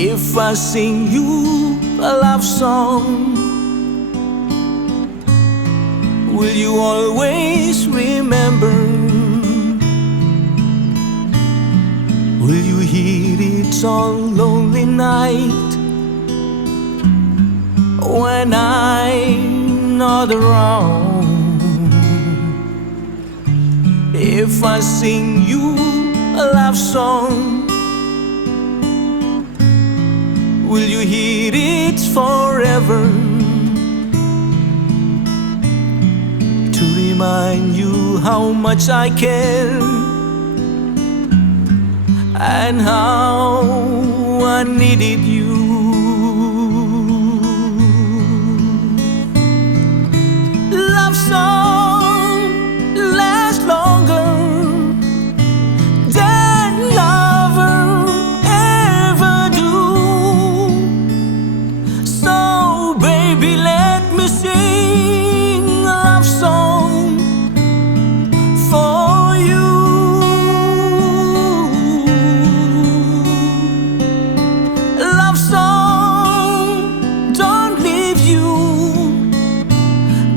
If I sing you a love song, will you always remember? Will you hear it on lonely night when I'm not around? If I sing you a love song, will you hear it forever? To remind you how much I care and how I needed you. Love song lasts longer than lover ever do. So baby, let me sing a love song for you. Love song don't leave you,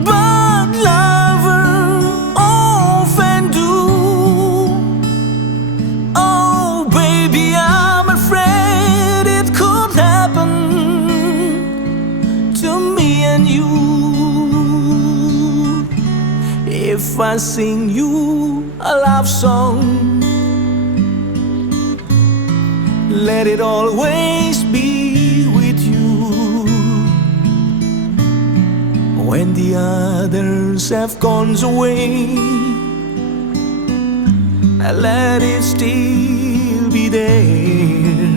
but lover often do. Oh baby, I'm afraid it could happen to me and you. If I sing you a love song, let it always be with you. When the others have gone away, let it still be there.